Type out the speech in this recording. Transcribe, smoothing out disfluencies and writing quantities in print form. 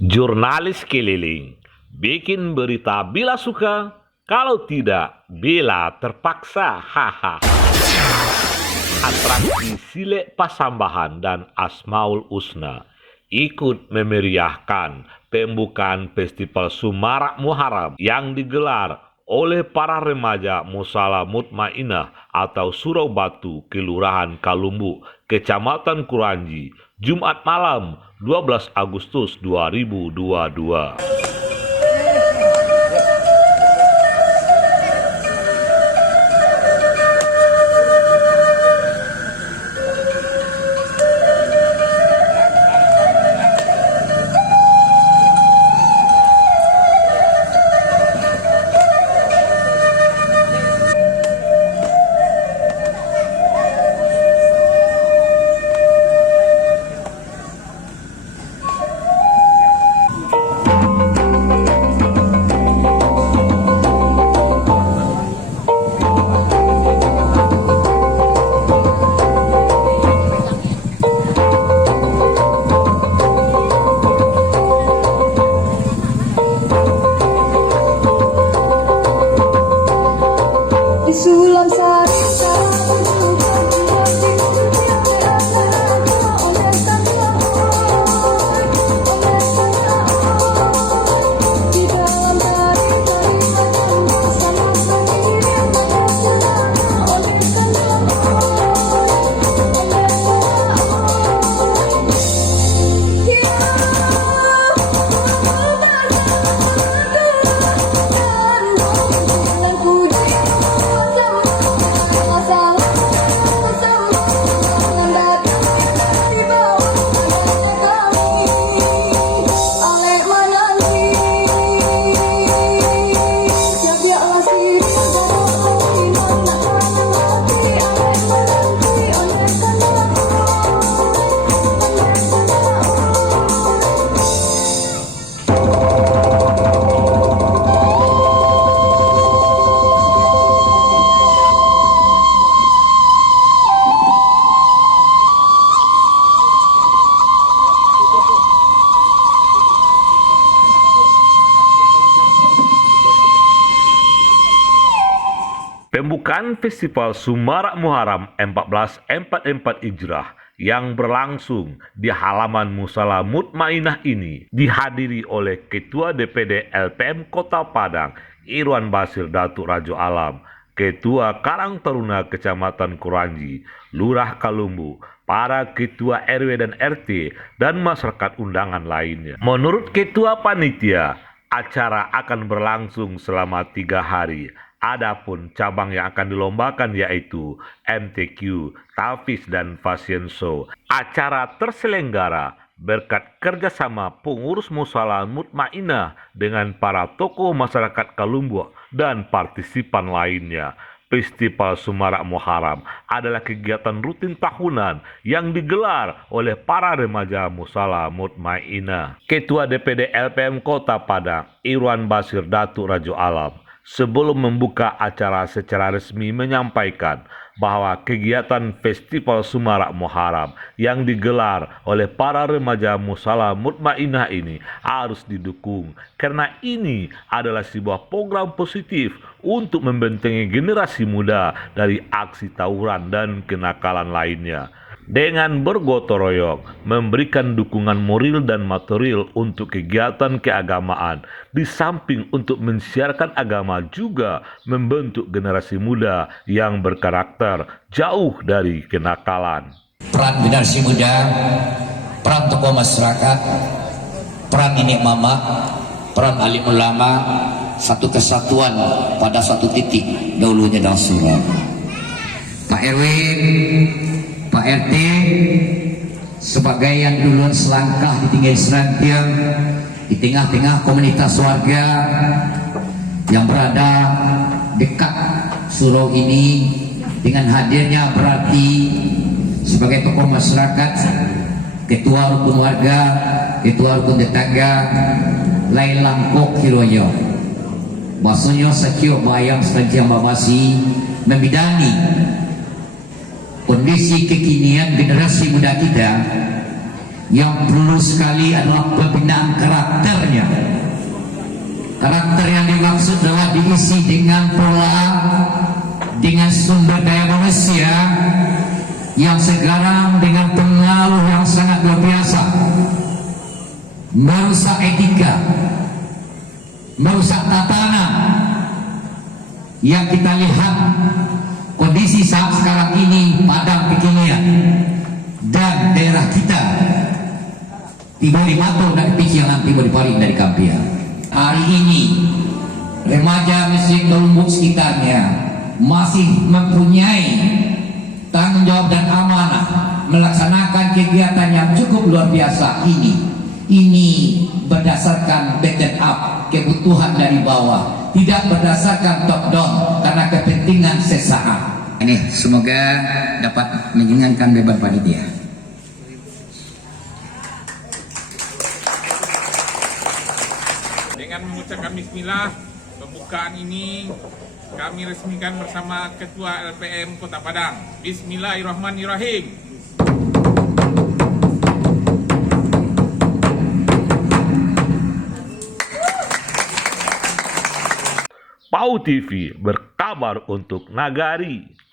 Jurnalis keliling, bikin berita bila suka, kalau tidak bila terpaksa. Haha. Atraksi Silek Pasambahan dan Asmaul Husna ikut memeriahkan pembukaan Festival Sumarak Muharram yang digelar oleh para remaja Musala Mutmainah atau Surau Batu, Kelurahan Kalumbu, Kecamatan Kuranji, Jumat malam 12 Agustus 2022. Sulam sari Pembukaan Festival Sumarak Muharram 1444 Hijrah yang berlangsung di halaman Musala Mutmainah ini dihadiri oleh Ketua DPD LPM Kota Padang, Irwan Basir Datuk Rajo Alam, Ketua Karang Taruna Kecamatan Kuranji, Lurah Kalumbu, para Ketua RW dan RT, dan masyarakat undangan lainnya. Menurut Ketua Panitia, acara akan berlangsung selama 3 hari. Adapun cabang yang akan dilombakan yaitu MTQ, Tafiz, dan Fashion Show. Acara terselenggara berkat kerjasama pengurus Musala Mutmainah dengan para tokoh masyarakat Kalumbu dan partisipan lainnya. Festival Sumarak Muharram adalah kegiatan rutin tahunan yang digelar oleh para remaja Musala Mutmainah. Ketua DPD LPM Kota Padang, Irwan Basir Datuk Rajo Alam, sebelum membuka acara secara resmi menyampaikan bahwa kegiatan Festival Sumarak Muharram yang digelar oleh para remaja Musala Mutmainah ini harus didukung karena ini adalah sebuah program positif untuk membentengi generasi muda dari aksi tawuran dan kenakalan lainnya. Dengan bergotong royong memberikan dukungan moral dan material untuk kegiatan keagamaan, di samping untuk mensiarkan agama juga membentuk generasi muda yang berkarakter jauh dari kenakalan. Peran generasi muda, peran tokoh masyarakat, peran nenek mama, peran alim ulama, satu kesatuan pada satu titik dahulunya dan surau. Pak RW, Pak RT, sebagai yang duluan selangkah ditinggal serantiang di tengah-tengah komunitas warga yang berada dekat surau ini, dengan hadirnya berarti sebagai tokoh masyarakat, ketua rukun warga, ketua rukun tetangga, lain langkok kiloyo. Maksudnya sakio bayang sekanjang mamasi membidangi kondisi kekinian generasi muda kita Yang perlu sekali adalah pembinaan karakternya. Karakter yang dimaksud adalah diisi dengan pola, dengan sumber daya manusia yang sekarang dengan pengaruh yang sangat luar biasa, merusak etika, merusak tatanan yang kita lihat kondisi saat sekarang ini. Padang Pikinian dan daerah kita Tiboli Mato dari Pikiran, Tiboli Paring dari Kampia. Hari ini remaja Mesir Lumbuk sekitarnya masih mempunyai tanggung jawab dan amanah melaksanakan kegiatan yang cukup luar biasa ini. Ini berdasarkan bottom up, kebutuhan dari bawah, tidak berdasarkan top down karena kepentingan sesaat. Ini semoga dapat meringankan beban panitia. Dengan mengucapkan bismillah, pembukaan ini kami resmikan bersama Ketua LPM Kota Padang. Bismillahirrahmanirrahim. PAU TV berkabar untuk Nagari.